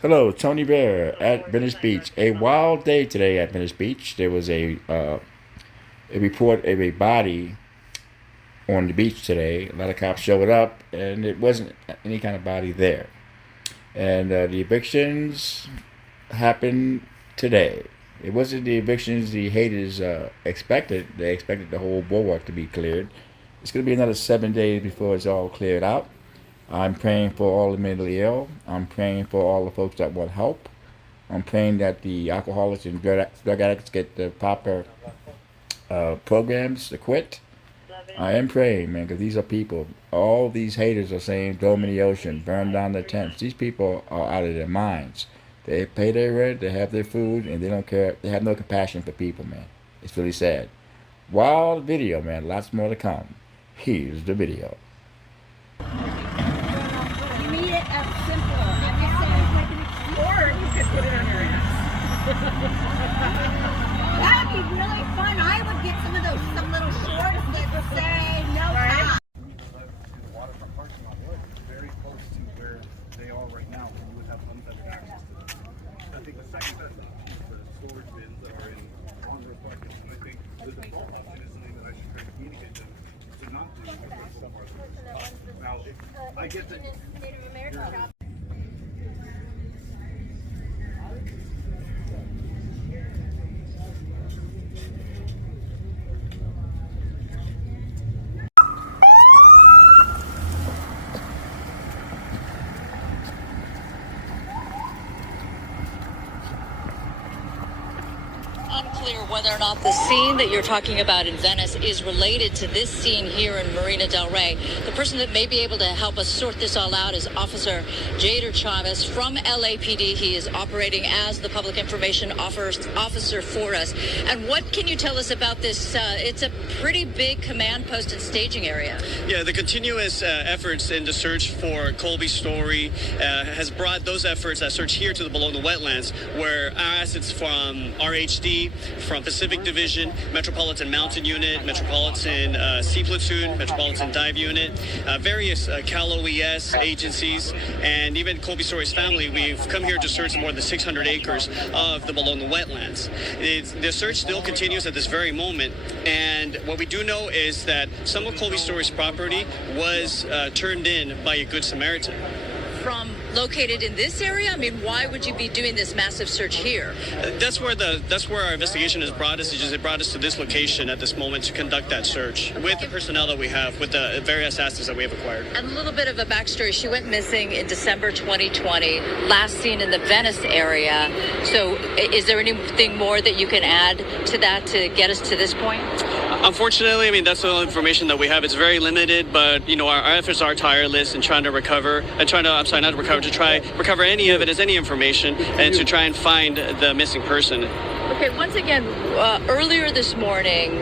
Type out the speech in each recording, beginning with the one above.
Hello, Tony Bear at Venice Beach. A wild day today at Venice Beach. There was a report of a body on the beach today. A lot of cops showed up, and it wasn't any kind of body there. And the evictions happened today. It wasn't the evictions the haters expected. They expected the whole boardwalk to be cleared. It's going to be another 7 days before it's all cleared out. I'm praying for all the mentally ill. I'm praying for all the folks that want help. I'm praying that the alcoholics and drug addicts get the proper programs to quit. I am praying, man, because these are people. All these haters are saying, throw them in the ocean, burn down the tents. These people are out of their minds. They pay their rent, they have their food, and they don't care. They have no compassion for people, man. It's really sad. Wild video, man. Lots more to come. Here's the video. You need it as simple. Or you could put it on your ass. That would be really fun. I would get some little shorts that would say no top. The waterfront parking lot was very close to where they are right now. You would have unfettered access to them. I think the second best option is the storage bins that are in on-road parking. And I think the default option is something that I should try to communicate them to not do because it's so hard to do. Now, I get that. Unclear whether or not the scene that you're talking about in Venice is related to this scene here in Marina del Rey. The person that may be able to help us sort this all out is Officer Jader Chavez from LAPD. He is operating as the public information officer for us. And what can you tell us about this? It's a pretty big command post and staging area. Yeah, the continuous efforts in the search for Colby's story has brought those efforts, that search here, to the below the wetlands, where our assets from RHD, from Pacific Division, Metropolitan Mountain Unit, Metropolitan Sea Platoon, Metropolitan Dive Unit, various Cal OES agencies, and even Colby Story's family, we've come here to search more than 600 acres of the below the wetlands. The search still continues at this very moment, and what we do know is that some of Colby Story's property was turned in by a Good Samaritan. From located in this area? I mean, why would you be doing this massive search here? That's where our investigation has brought us. It brought us to this location at this moment to conduct that search with the personnel that we have, with the various assets that we have acquired. And a little bit of a backstory. She went missing in December 2020, last seen in the Venice area. So is there anything more that you can add to that to get us to this point? Unfortunately, I mean, that's the information that we have. It's very limited, but, our efforts are tireless in trying to recover, to try recover any evidence, any information, and to try and find the missing person. Okay, once again, earlier this morning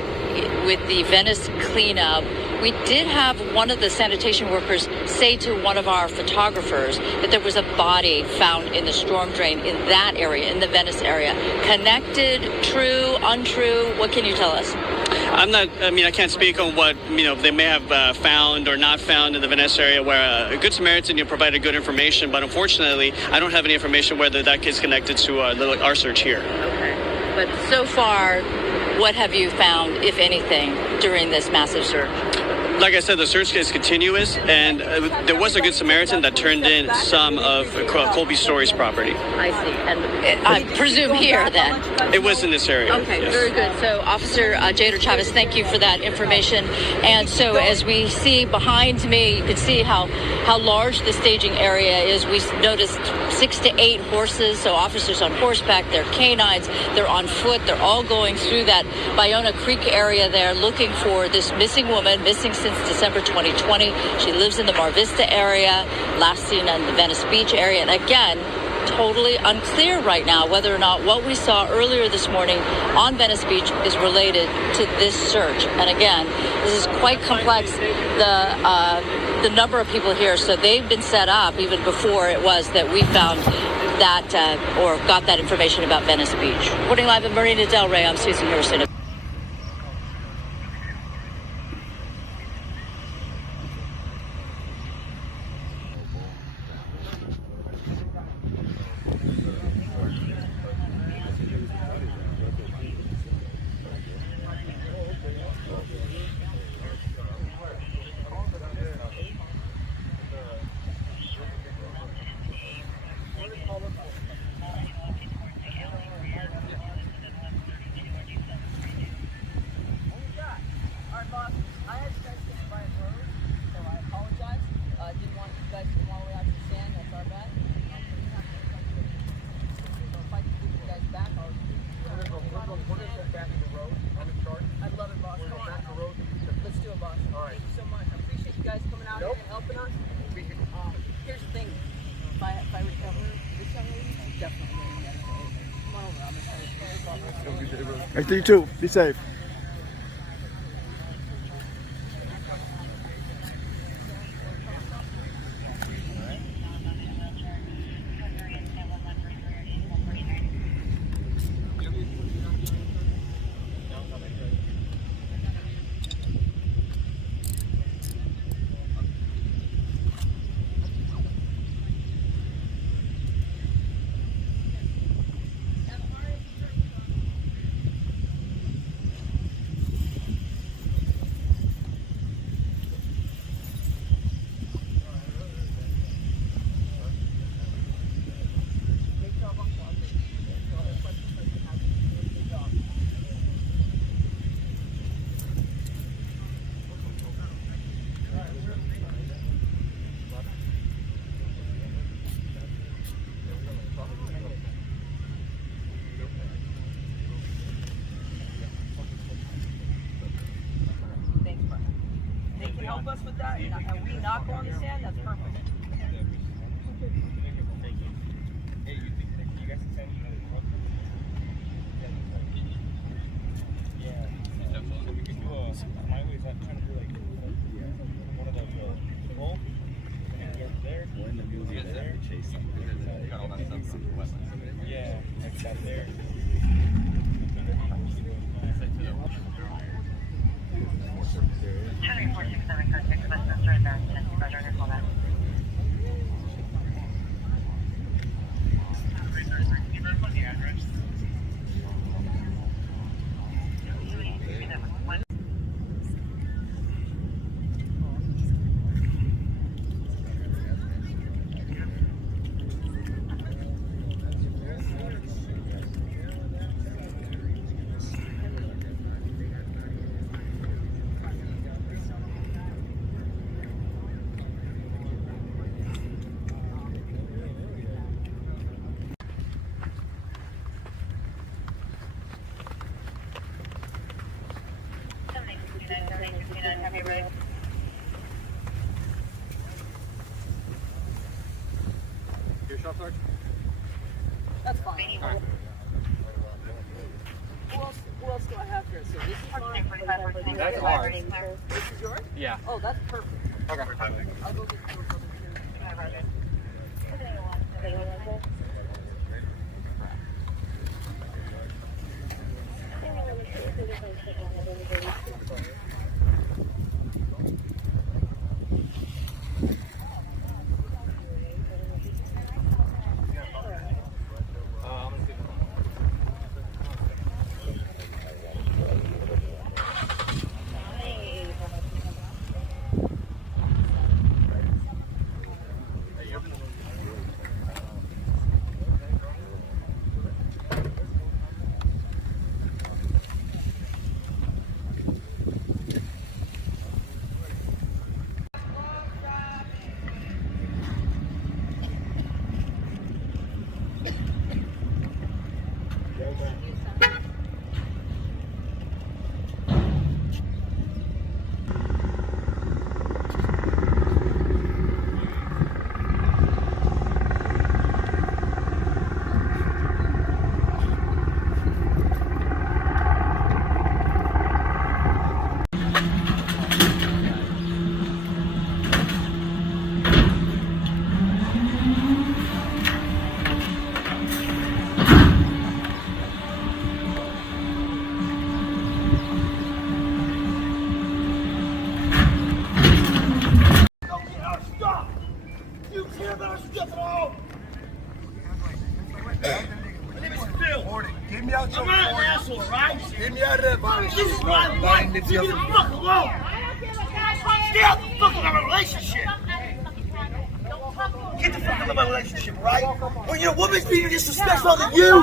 with the Venice cleanup, we did have one of the sanitation workers say to one of our photographers that there was a body found in the storm drain in that area, in the Venice area. Connected, true, untrue? What can you tell us? I can't speak on what, they may have found or not found in the Venice area, where a Good Samaritan, provided good information, but unfortunately, I don't have any information whether that gets connected to our search here. Okay. But so far, what have you found, if anything, during this massive search? Like I said, the search is continuous, and there was a Good Samaritan that turned in some of Colby Story's property. I see. And I presume here, then? It was in this area. Okay, yes. Very good. So, Officer Jader Chavez, thank you for that information. And so, as we see behind me, you can see how large the staging area is. We noticed 6 to 8 horses, so officers on horseback, they're canines, they're on foot, they're all going through that Bayona Creek area there looking for this missing woman, missing since December 2020. She lives in the Mar Vista area, last seen in the Venice Beach area. And again, totally unclear right now whether or not what we saw earlier this morning on Venice Beach is related to this search. And again, this is quite complex. The number of people here, so they've been set up even before it was that we found that or got that information about Venice Beach. Reporting live at Marina del Rey, I'm Susan Harrison. Thanks to you too. Be safe. Help us with that, and we not go on the stand, that's perfect. Thank you. Hey, you guys can send me another quote? Yeah. So we could do my way is I'm trying to do like one of those pull and go there. Or in the movie there. Chase something. Got all that stuff from Westland. Yeah, like that there. Your shot, Sarge? That's fine. All right. Who else do I have here? So this is mine. That's ours. This is yours? Yeah. Oh, that's perfect. Okay. I'll go get yours over here. Get me out your I'm not an asshole, right? Get me out of that body. This is my life. Leave me the fuck alone. Stay out the fuck of my relationship. Get the fuck out of my relationship, right? When your woman's being disrespectful to you,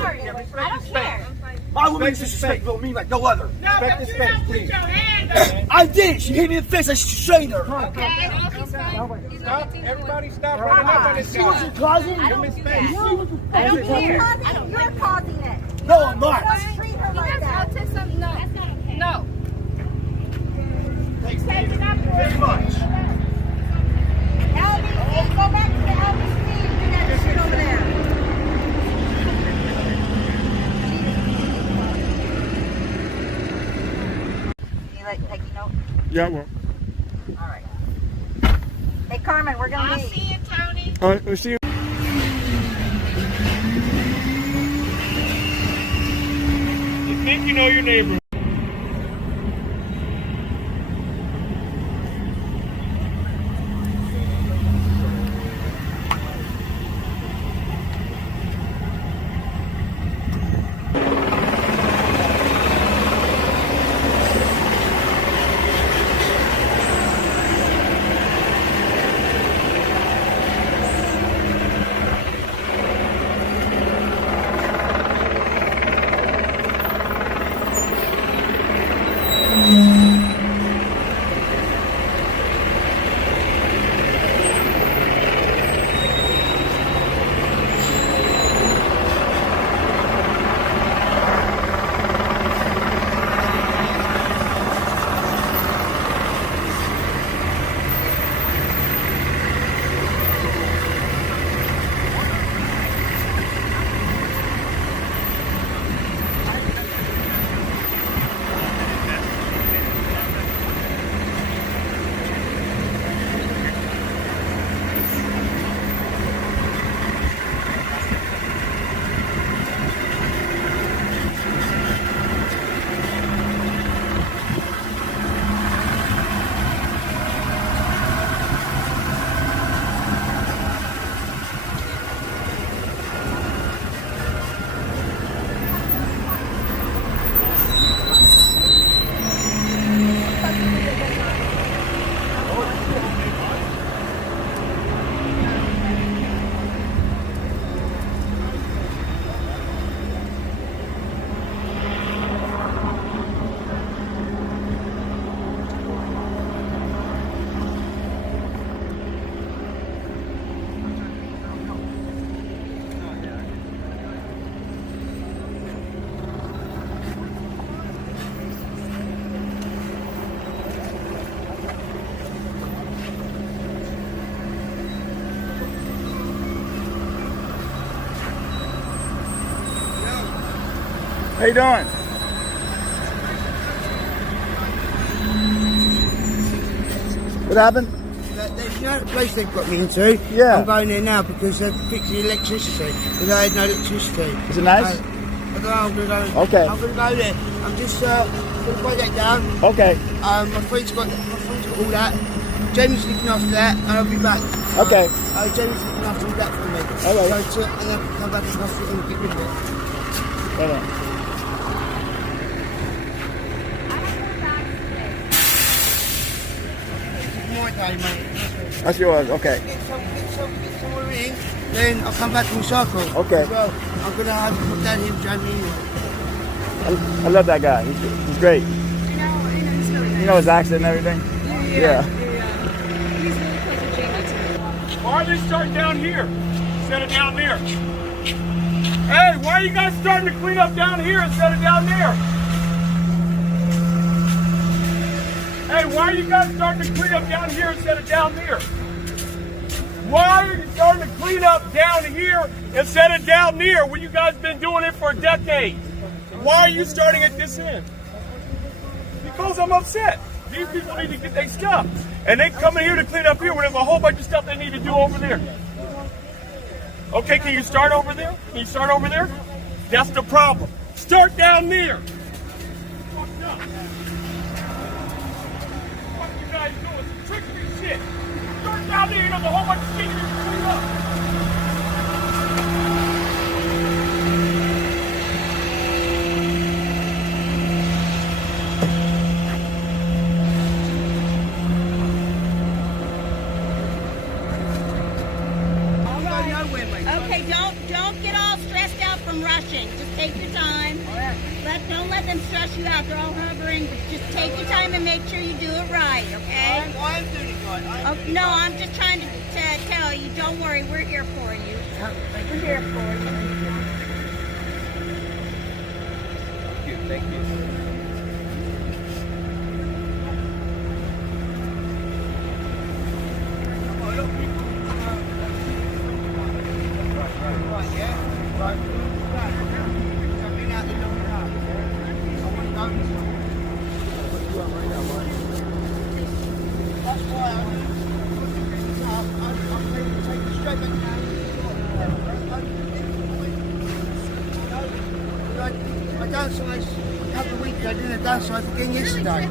my woman's disrespectful to me like no other. Respect his face, please. I did. She hit me in the face. I straightened her. Stop. Everybody stop. Right now. She wasn't causing it. I don't care. You're causing it. No, I'm not. Don't treat her like that. Autism, no. That's not okay. No. Thanks very much. LBC, go back to the LBC. Do that shit over there. Yeah, well. All right. Hey, Carmen, we're gonna meet. See you, Tony. All right, we'll see you. You think you know your neighbor. How you doing? What happened? You know the place they've got me into? Yeah. I'm going there now because they've fixed the electricity. Because I had no electricity. Is it nice? I don't know, I'm going to go. Okay. I'm going to go there. I'm just going to break that down. Okay. My friend's got all that. Jamie's looking after that, and I'll be back. Okay. Jamie's looking after all that for me. All right. So, and then I can come back to the hospital and get rid of it. Hold on. My day, mate. That's yours. Okay. Get somewhere in, then I'll come back to recycle. Okay. As well. I'm going to have to put down him, Jamie. I love that guy. He's great. I know, he's really nice. You know his accent and everything? Yeah. He's really close to Jamie, too. Why are they starting down here instead of down there? Hey, why are you guys starting to clean up down here instead of down there? Hey, why are you guys starting to clean up down here instead of down there? Why are you starting to clean up down here instead of down there when you guys been doing it for a decade? Why are you starting at this end? Because I'm upset. These people need to get their stuff. And they come in here to clean up here when there's a whole bunch of stuff they need to do over there. Okay, can you start over there? Can you start over there? That's the problem. Start down there. Fucked up. What you guys doing? Some trickery shit. Start down there, there's a whole bunch of shit you need to clean up. Okay, don't get all stressed out from rushing. Just take your time. Don't let them stress you out. They're all hovering. But just take your time and make sure you do it right, okay? I am doing it right. No, I'm just trying to tell you. Don't worry, we're here for you. We're here for you. Thank you. I downsized a couple of weeks ago, didn't I downsize again yesterday?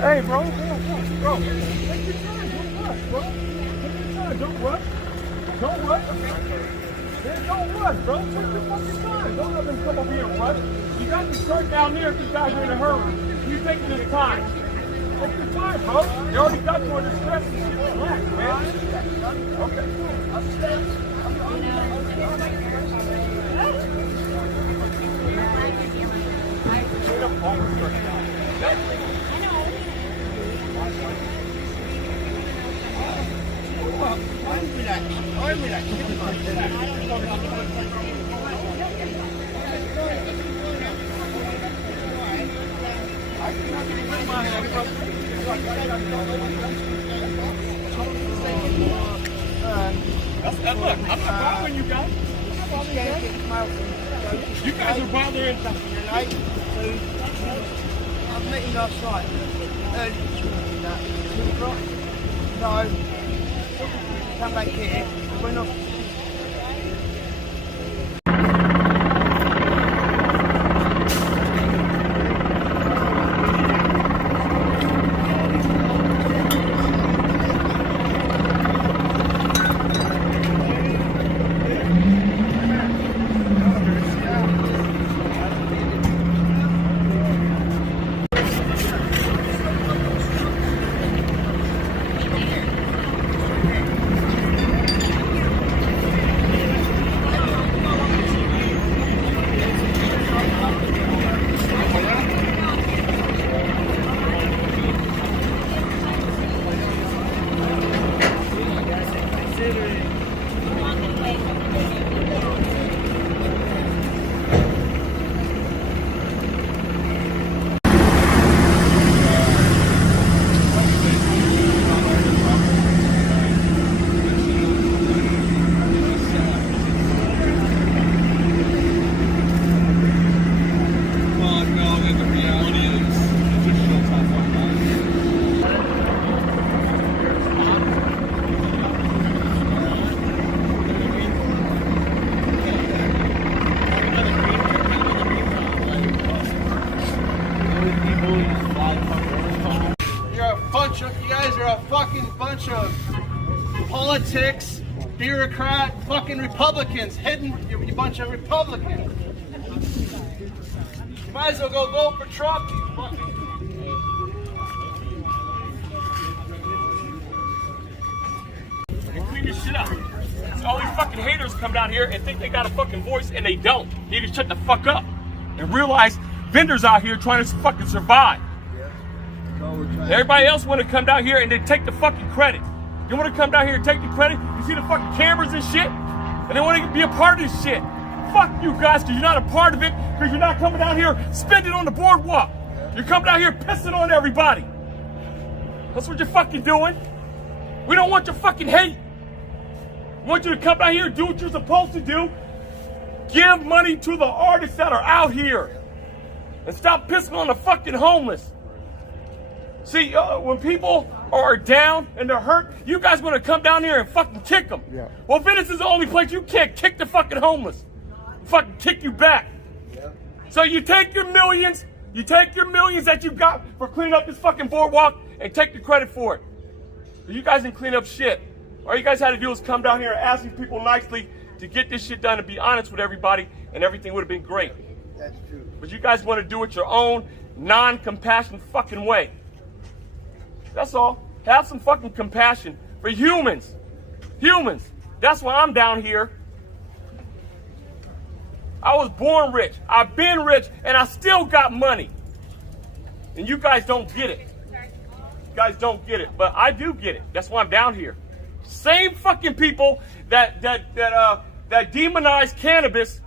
Hey, bro, take your time, don't rush, bro. Take your time, don't rush. Don't rush. Man, don't rush, bro. Take your fucking time. Don't let them come up here and rush. You got to start down there if you guys are in a hurry. You taking this time. Take your time, bro. They already got you under stress and shit. Relax, man. Okay, look, I'm not bothering you guys. You guys are bothering. I met you last night. Early this morning, 2 o'clock. No. Come back here. We're not. You guys are a fucking bunch of politics, bureaucrat, fucking Republicans, you bunch of Republicans. You might as well go vote for Trump, you fucking. And clean this shit up. All these fucking haters come down here and think they got a fucking voice, and they don't. You need to shut the fuck up and realize vendors out here trying to fucking survive. Everybody else want to come down here and they take the fucking credit. You want to come down here and take the credit? You see the fucking cameras and shit? And they want to be a part of this shit. Fuck you guys, because you're not a part of it, because you're not coming down here spending on the boardwalk. You're coming down here pissing on everybody. That's what you're fucking doing. We don't want your fucking hate. We want you to come down here and do what you're supposed to do. Give money to the artists that are out here. And stop pissing on the fucking homeless. See, when people are down and they're hurt, you guys want to come down here and fucking kick them. Yeah. Well, Venice is the only place you can't kick the fucking homeless. Fucking kick you back. Yeah. So you take your millions that you got for cleaning up this fucking boardwalk and take the credit for it. But you guys didn't clean up shit. All you guys had to do was come down here and ask these people nicely to get this shit done and be honest with everybody, and everything would have been great. That's true. But you guys want to do it your own non-compassionate fucking way. That's all. Have some fucking compassion for humans. Humans. That's why I'm down here. I was born rich. I've been rich, and I still got money. And you guys don't get it. You guys don't get it, but I do get it. That's why I'm down here. Same fucking people that demonize cannabis,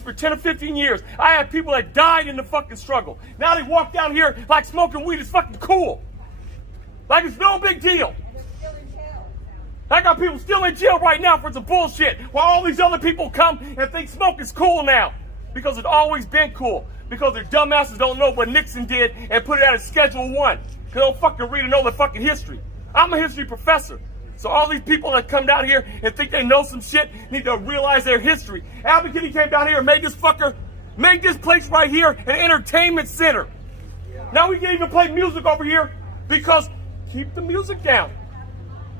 for 10 or 15 years. I have people that died in the fucking struggle. Now they walk down here like smoking weed is fucking cool. Like it's no big deal. I got people still in jail right now for some bullshit, while all these other people come and think smoke is cool now. Because it's always been cool. Because their dumbasses don't know what Nixon did and put it out as Schedule 1. Because they don't fucking read and know the fucking history. I'm a history professor. So all these people that come down here and think they know some shit need to realize their history. Albuquerque came down here and made this place right here an entertainment center. Now we can't even play music over here because keep the music down.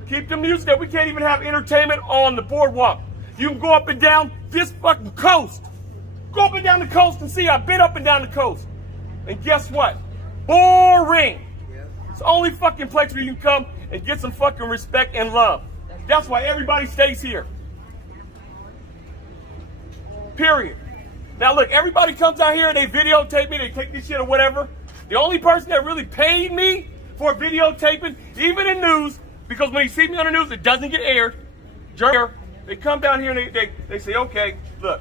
Keep the music down. We can't even have entertainment on the boardwalk. You can go up and down this fucking coast. Go up and down the coast and see. I've been up and down the coast. And guess what? Boring. It's the only fucking place where you can come and get some fucking respect and love. That's why everybody stays here. Period. Now look, everybody comes out here and they videotape me, they take this shit or whatever. The only person that really paid me for videotaping, even in news, because when you see me on the news, it doesn't get aired. They come down here and they say, okay, look,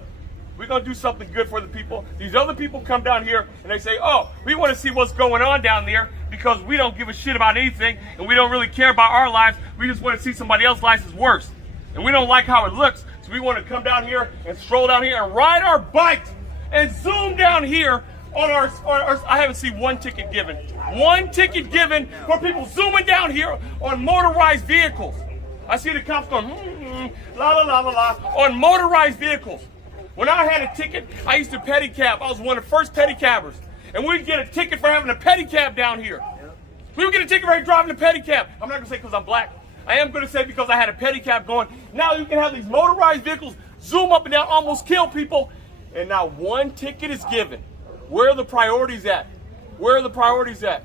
we're going to do something good for the people. These other people come down here and they say, oh, we want to see what's going on down there because we don't give a shit about anything and we don't really care about our lives. We just want to see somebody else's life is worse. And we don't like how it looks, so we want to come down here and stroll down here and ride our bikes and zoom down here on our I haven't seen one ticket given. One ticket given for people zooming down here on motorized vehicles. I see the cops going, la la la la la, on motorized vehicles. When I had a ticket, I used to pedicab. I was one of the first pedicabbers. And we'd get a ticket for having a pedicab down here. We would get a ticket for driving a pedicab. I'm not going to say because I'm black. I am going to say because I had a pedicab going. Now you can have these motorized vehicles zoom up and down, almost kill people. And now one ticket is given. Where are the priorities at? Where are the priorities at?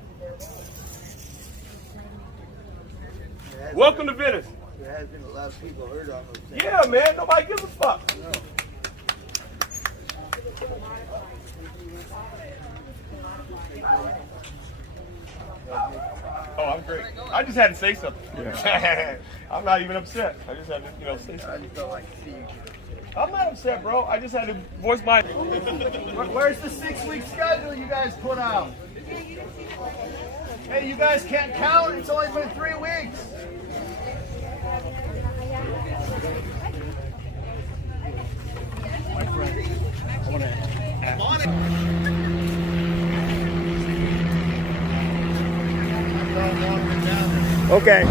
Welcome to Venice. There has been a lot of people hurt on those things. Yeah, man. Nobody gives a fuck. Oh, I'm great. I just had to say something. Yeah. I'm not even upset. I just had to, say something. I just don't like to see you. I'm not upset, bro. I just had to voice my... Where's the 6-week schedule you guys put out? Hey, you guys can't count. It's only been 3 weeks. My friend, I want to ask. Okay.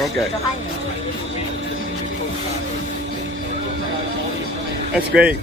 Okay. That's great.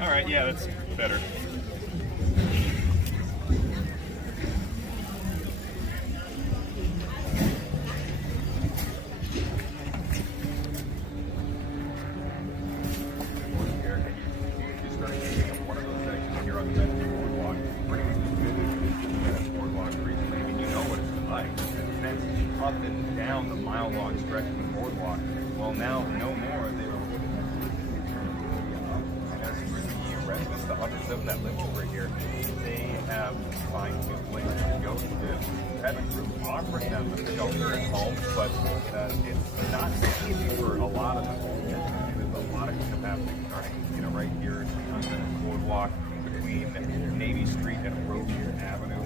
All right, yeah, that's better. Up and down the mile-long stretch of the boardwalk. Well, now no more. They were and as for the residents, the hundreds of them that live over here, they have find new places to go to live. Having groups offering them the shelter at home, but it's not easy for a lot of them. There's a lot of capacity starting, right here on the boardwalk between Navy Street and Rosehill Avenue.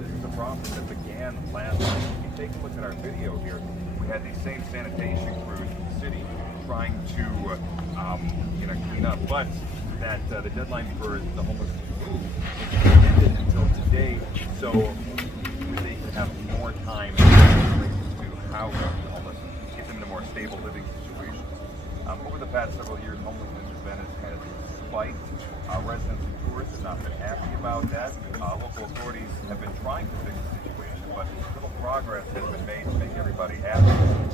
This is a process that began last week. If you take a look at our video here, we had these same sanitation crews in the city trying to clean up, but that the deadline for the homeless to move was extended until today, so they could have more time to house the homeless, get them in a more stable living situation. Over the past several years, homelessness in Venice has spiked. Residents and tourists have not been happy about that. Local authorities have been trying to fix the situation, but little progress has been made to make everybody happy.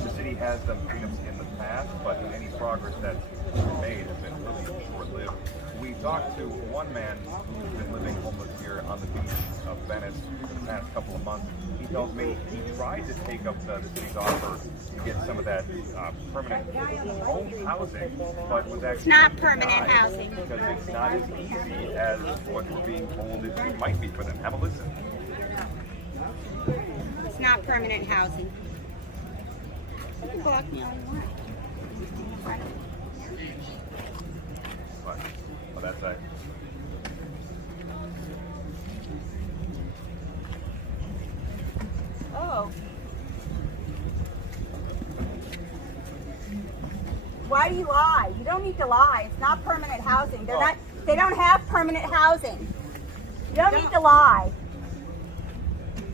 The city has done cleanups in the past, but any progress that's been made has been really short-lived. We talked to one man who's been living homeless here on the beach of Venice for the past couple of months. He tells me he tried to take up the city's offer to get some of that permanent home housing, but was actually It's not permanent housing. because it's not as easy as what we're being told it might be for them. Have a listen. It's not permanent housing. You can block me all you want. Well, that's that. Oh. Why do you lie? You don't need to lie. It's not permanent housing. They're not. They don't have permanent housing. You don't need to lie.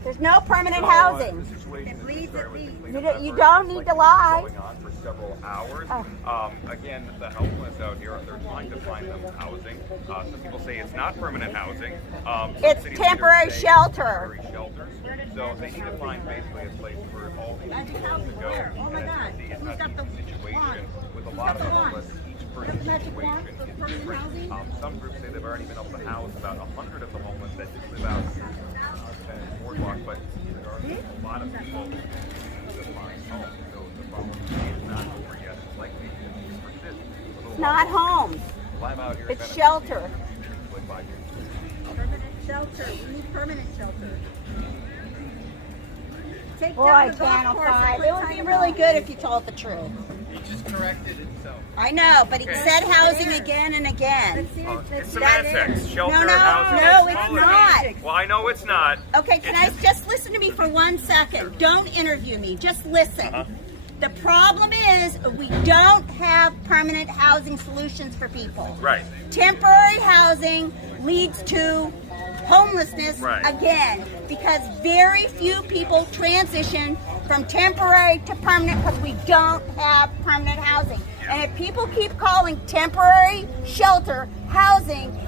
There's no permanent housing. The situation is we started with the You cleanup don't effort. need to lie. Going on for several hours. Oh. Again, the helpless out here, they're trying to find them housing. Some people say it's not permanent housing. Some It's cities temporary say shelter. temporary shelters. So they need to find basically a place for all these people to go. Oh my God. And it's Who's got the a situation wand? with a Who's lot got of the the wand? homeless. Each person's magic wand situation for is permanent different. housing? Some groups say they've already been able to house about 100 of the homeless that just live out here on the boardwalk, but there are a lot of people to find homes. So the problem is not over yet. It's likely to persist. It's not homes. Well, I'm out here It's in Venice. shelter. Like 5 years. Permanent shelter. We need permanent shelter. Take Boy, down the golf Channel course 5. and put It would be tiny really homes. good if you told the truth. He just corrected himself. I know, but he said housing again and again. It's semantics. Shelter, No, housing. no, it's not. Well, I know it's not. Okay, can I just listen to me for 1 second? Don't interview me, just listen. The problem is we don't have permanent housing solutions for people. Right. Temporary housing leads to homelessness Right. again because very few people transition from temporary to permanent because we don't have permanent housing. And if people keep calling temporary shelter housing,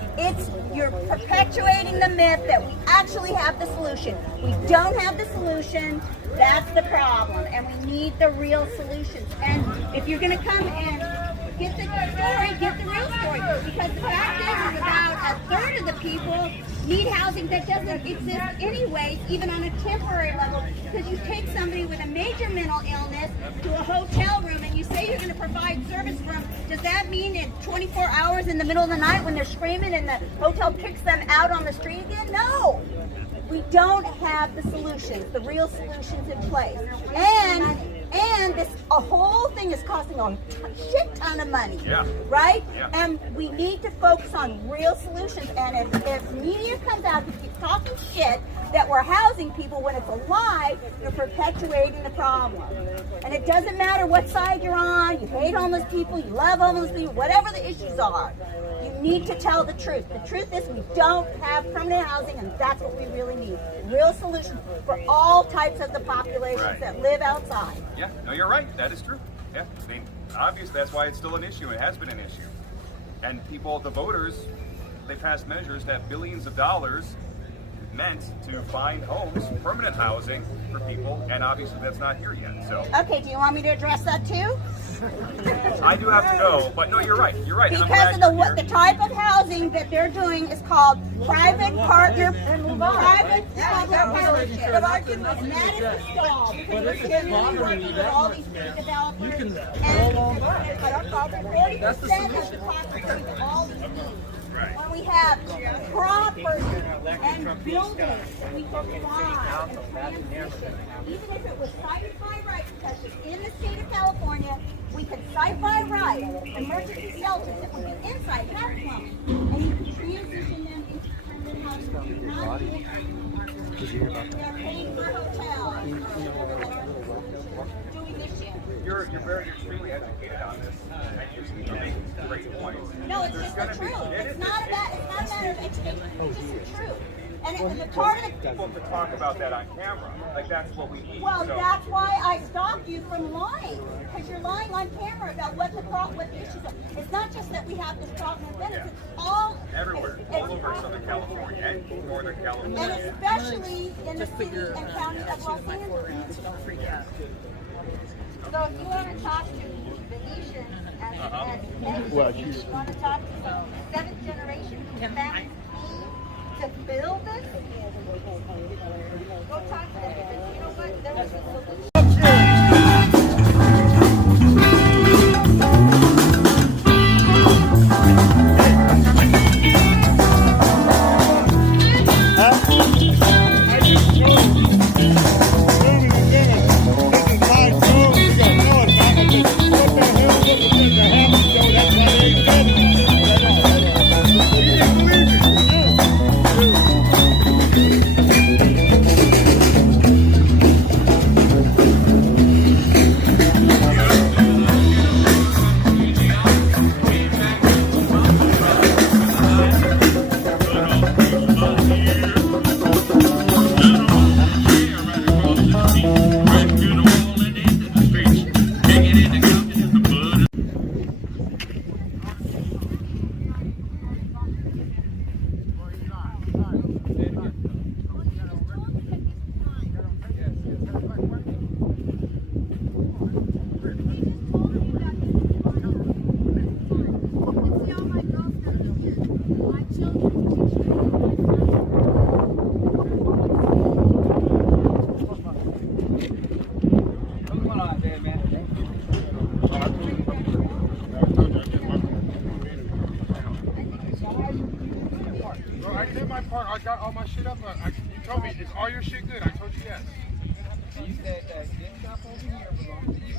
you're perpetuating the myth that we actually have the solution. We don't have the solution. That's the problem, and we need the real solutions. And if you're going to come and get the story, get the real story. Because the fact is about a third of the people need housing that doesn't exist anyway, even on a temporary level. Because you take somebody with a major mental illness to a hotel room and you say you're going to provide service for them. Does that mean in 24 hours in the middle of the night when they're screaming and the hotel kicks them out on the street again? No. We don't have the solutions, the real solutions in place. And this whole thing is costing a shit ton of money, right? Yeah. And we need to focus on real solutions. And if media comes out and keeps talking shit that we're housing people when it's a lie, you're perpetuating the problem. And it doesn't matter what side you're on, you hate homeless people, you love homeless people, whatever the issues are. You need to tell the truth. The truth is we don't have permanent housing, and that's what we really need. Real solutions for all types of the populations that live outside. Yeah, no, you're right. That is true. Yeah, I mean, obviously that's why it's still an issue. It has been an issue. And people, the voters, they passed measures that billions of dollars meant to find homes, permanent housing for people, and obviously that's not here yet. So. Okay, do you want me to address that too? I do have to go, but no, you're right. You're right. Because of the type of housing that they're doing is called private partner, private public partnership. And that is the stall. Because we're sitting and working with all these big developers. And 40% of the population of all these needs. When we have property and buildings that we can fly and transition, even if it was cited by right, because it's in the state of California, we can cite by right emergency shelters that would be inside, have plumbing, and you can transition them into permanent housing. Not they're paying for hotels. Doing this shit. You're very extremely educated on this, and you're making great points. No, it's just the truth. It's not a matter of education. It's just the truth. And the part of the people to talk about that on camera, like that's what we need. well, so. that's why I stopped you from lying, because you're lying on camera about what the issues are. It's not just that we have this problem in Venice; it's all Everywhere, all over Southern California and Northern California, and especially in the city and county of Los Angeles. So if you want to talk to Venetians as you want to talk to the seventh generation families to build this, go talk to them, because you know what, there is a solution. I got all my shit up. You told me, is all your shit good? I told you yes. You said that this shop over here belongs to you.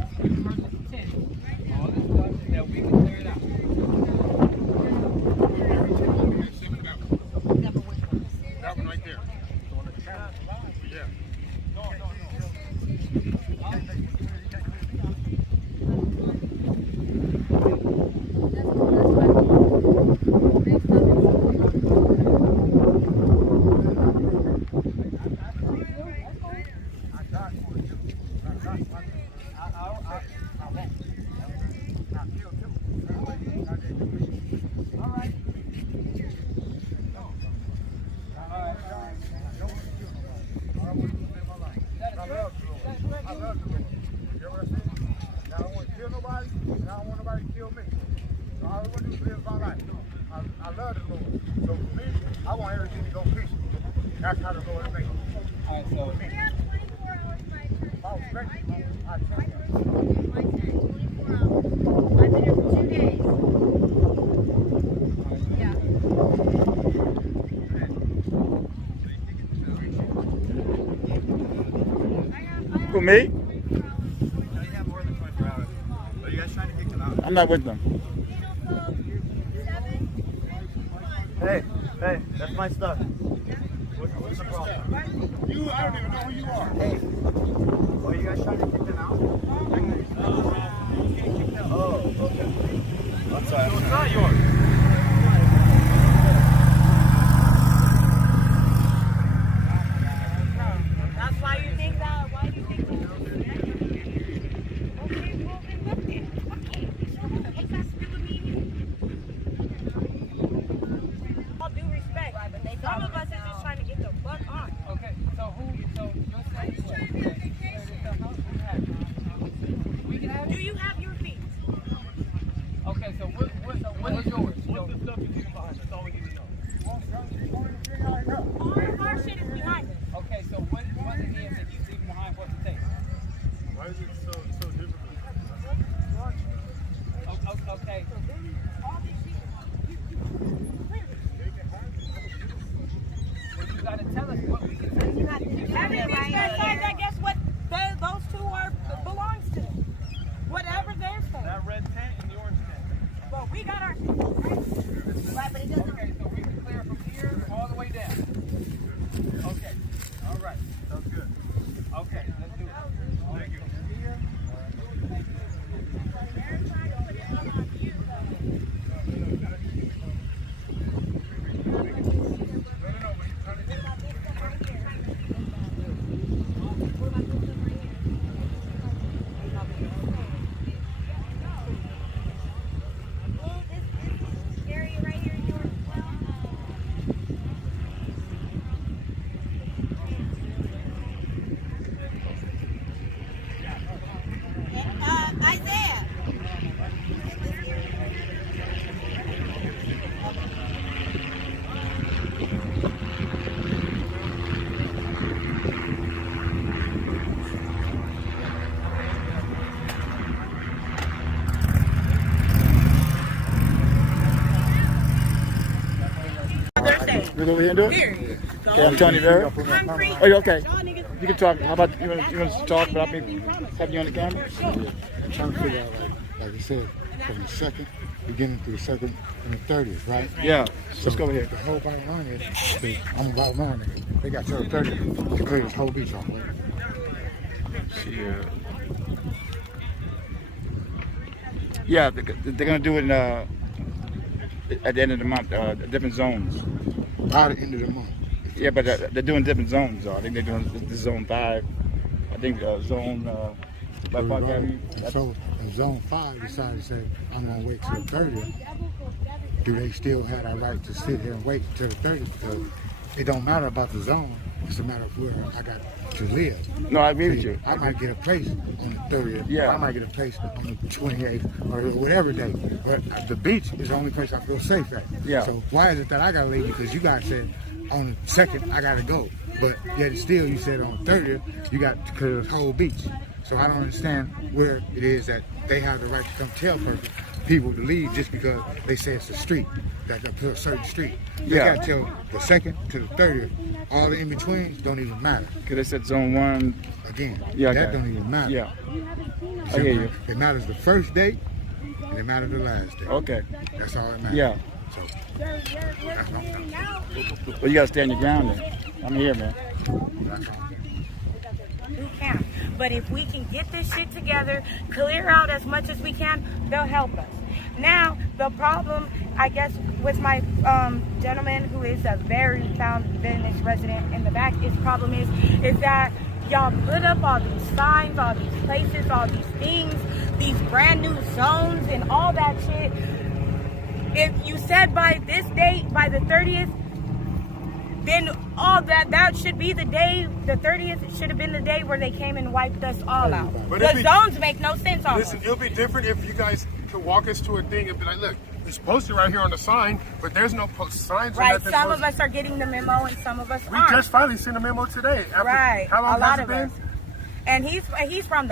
and I don't want nobody to kill me. So all I want to do is live my life. I love the Lord. So for me, I want everything to go peaceful. That's how the Lord makes it. All right, so If I was ready, I'd take it. I've been here for 2 days. Yeah. Who, me? No, you have more than 24 hours. Are you guys trying to kick them out? I'm not with them. Hey, that's my stuff. What's the problem? I don't even know who you are. Hey, are you guys trying to kick them out? Oh, okay. I'm sorry. It's not yours. That's why you think that. Why do you think that? Okay, well then look it. Okay, what's that stupid meaning? All due respect, some of us is just trying to get the fuck on. okay, so you're saying what? We can have Do you have your feet? Okay, so what is yours? What's the stuff you're leaving behind? That's all we need to know. All of our shit is behind us. Okay, so what it is that he's leaving behind? What's it take? Why is it so difficult? Okay. Well, you gotta tell us what we can take. Everything's their size. I guess what those two are belongs to them. Whatever they're saying. That red tent and the orange tent. But we got our shit. Right, but it doesn't. Okay, so we can clear from here all the way down. Okay. All right. Sounds good. Okay, let's do it. Thank you. Area right here is yours as well. Isaiah. You go over here and do it? Okay, I'm Tony Vera. Oh, yeah, okay. You can talk. How about you want to talk about me having you on the camera? I'm trying to figure out, like I said, from the second, beginning to the second and the 30th, right? Yeah. Let's go over here. The whole bottom line is, I'm about knowing it. They got till the 30th to clear this whole beach off. Right? See, yeah, they're gonna do it at the end of the month, different zones. By the end of the month. Yeah, but they're doing different zones. I think they're doing the zone 5. I think zone by Park Avenue. So in zone 5 decided to say, I'm gonna wait till the 30th. Do they still have that right to sit here and wait till the 30th? Because it don't matter about the zone. It's a matter of where I got to live. No, I agree with you. I might get a place on the 30th. Yeah. I might get a place on the 28th or whatever day. But the beach is the only place I feel safe at. Yeah. So why is it that I gotta leave? Because you guys said on the 2nd I gotta go. But yet still you said on the 30th you got to clear the whole beach. So I don't understand where it is that they have the right to come tell people to leave just because they say it's a street, that a certain street. They Yeah. got till the 2nd to the 30th. All the in-betweens don't even matter. Because they said zone 1. Again, Yeah, that okay. don't even matter. Yeah. I hear you. It matters the first day, and it matters the last day. Okay. That's all that matters. Yeah. So, Well, you gotta stand your ground then. I'm here, man. that's all. We can. But if we can get this shit together, clear out as much as we can, they'll help us. Now, the problem, I guess, with my gentleman who is a very found Venice resident in the back, his problem is that y'all put up all these signs, all these places, all these things, these brand new zones and all that shit. If you said by this date, by the 30th, then all that should be the day, the 30th should have been the day where they came and wiped us all out. But The zones make no sense on Listen, it'll be different if you guys could walk us to a thing and be like, look, it's posted right here on the sign, but there's no signs. Right, or nothing some posted. of us are getting the memo and some of us We aren't. just finally seen a memo today. Right, How long a lot has it of been? us. And he's from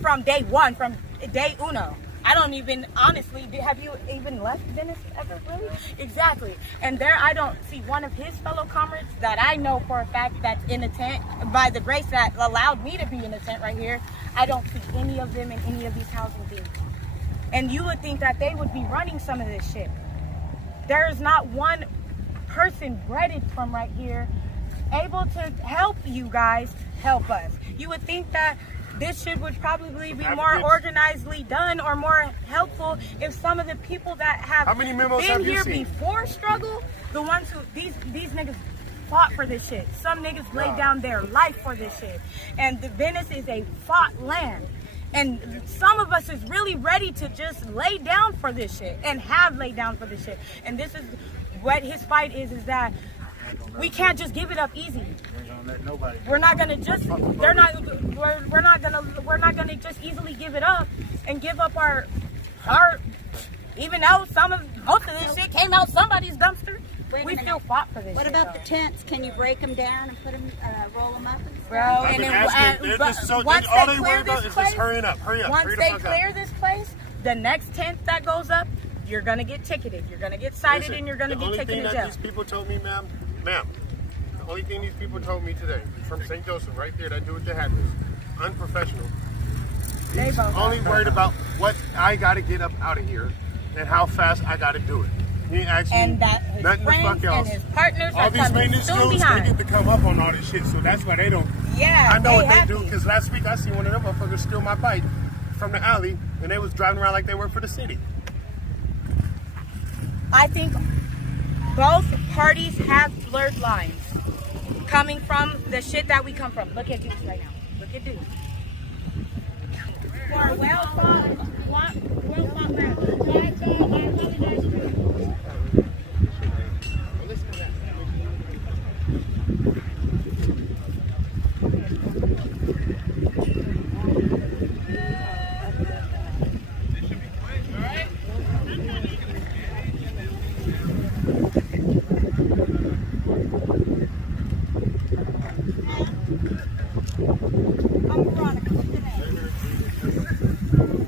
from day one, from day uno. I don't even, honestly, have you even left Venice ever, really? Exactly. And there I don't see one of his fellow comrades that I know for a fact that's in a tent, by the grace that allowed me to be in a tent right here. I don't see any of them in any of these housing things. And you would think that they would be running some of this shit. There is not one person breaded from right here able to help you guys help us. You would think that this shit would probably be more organizedly done or more helpful if some of the people that have How many memos been have you here seen? before struggle, the ones who, these niggas fought for this shit. Some niggas laid down their life for this shit. And the Venice is a fought land. And some of us is really ready to just lay down for this shit and have laid down for this shit. And this is what his fight is that we can't just give it up easy. We're not gonna just we're not gonna just easily give it up and give up our even though most of this shit came out somebody's dumpster. We still fought for this. What shit, about though. the tents? Can you break them down and put them, roll them up? Bro, I've and been then asking, they're just so, once all they they clear worry about this is place, just hurry up, once hurry the they fuck clear up. this place, the next tent that goes up, you're gonna get ticketed. You're gonna get cited, Listen, and you're gonna the get only taken thing to that jail. these people told me, ma'am, the only thing these people told me today from St. Joseph, right there, that do with the hat is unprofessional. They He's both only worried about what I got to get up out of here and how fast I got to do it. He ain't asking And me that his nothing the friends fuck and else. his partners All are these coming maintenance soon dudes, they behind. get to come up on all this shit, so that's why they don't. Yeah, I know what have they do, to. because last week I seen one of them motherfuckers steal my bike from the alley, and they was driving around like they work for the city. I think both parties have blurred lines coming from the shit that we come from. Look at dudes right now. Look at dudes. For a well-fought I'm Veronica. What's your name?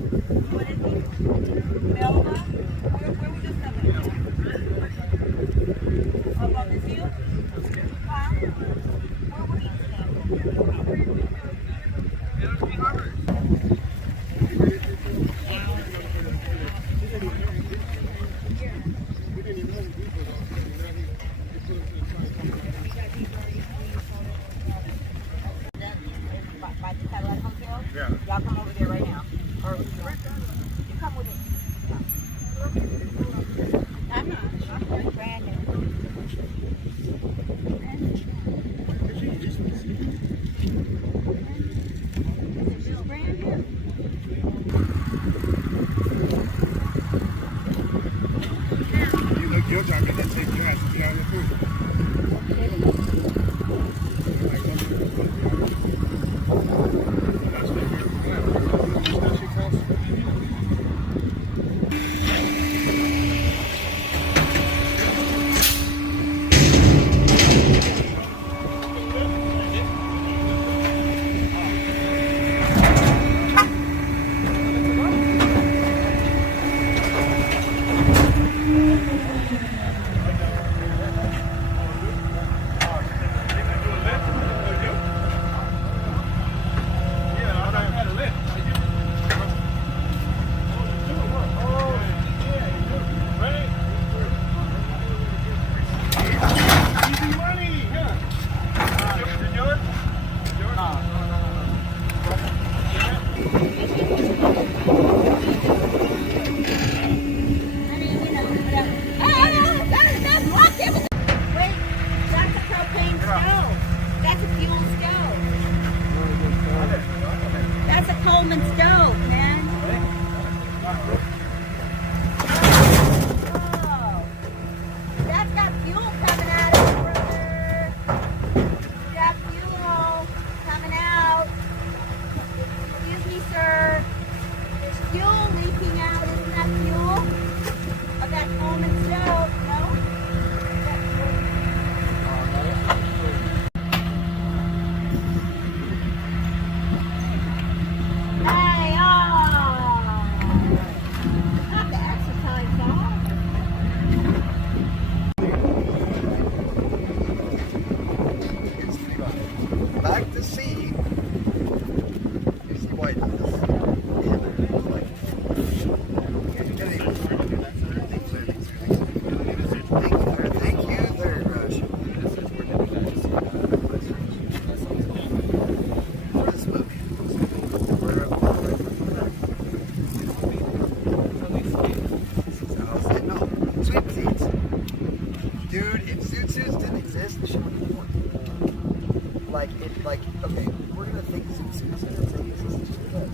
like, okay, we're gonna take this in serious. I'm saying this is just because.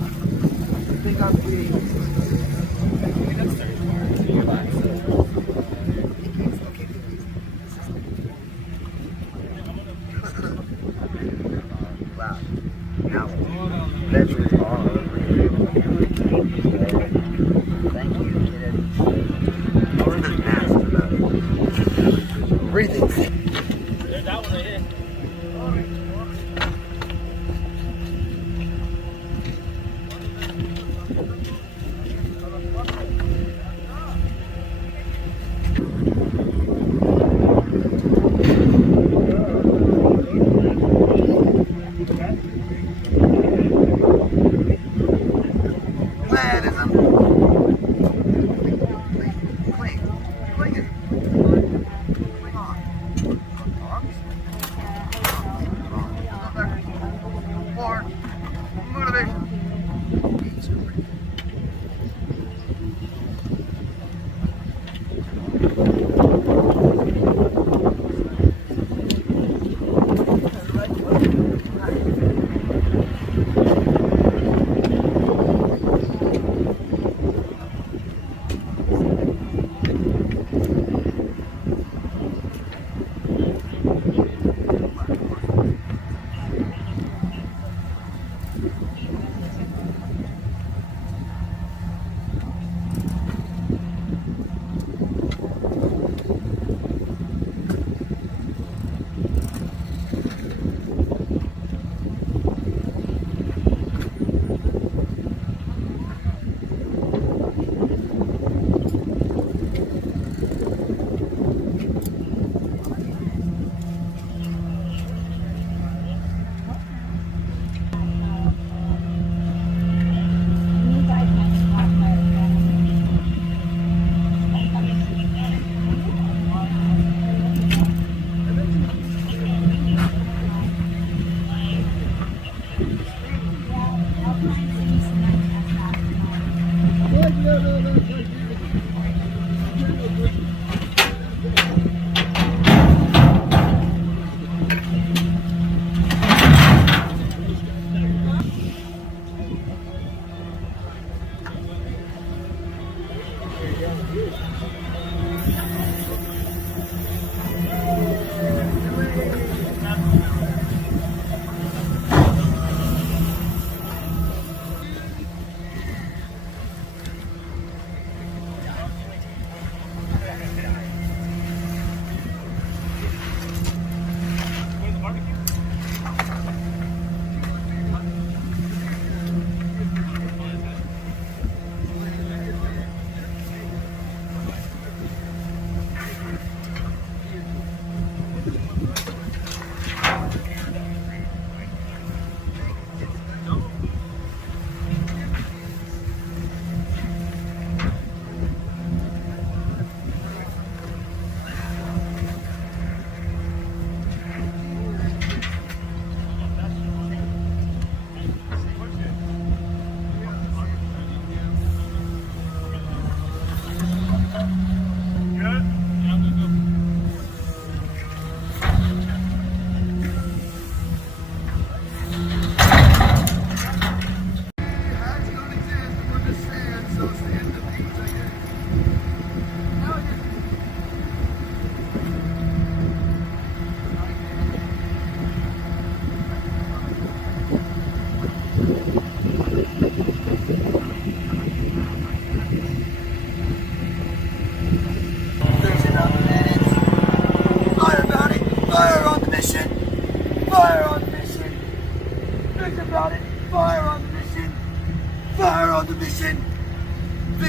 I think I'm being. Wow. Now, veterans are over here. Thank you, kid. We're not asked about it. Breathing. There's that one right here.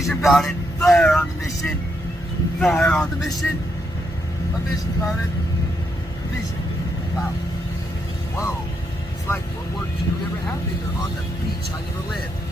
Vision about it. Fire on the mission. Fire on the mission. A vision about it. Vision. Wow. Whoa. It's like World War II never happened. Or on the beach I never lived.